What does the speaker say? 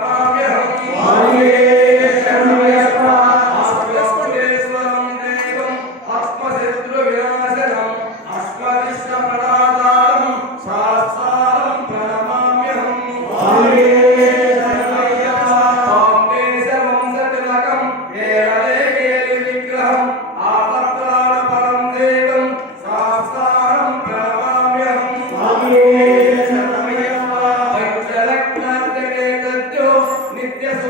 阿弥陀佛 ter que ter essa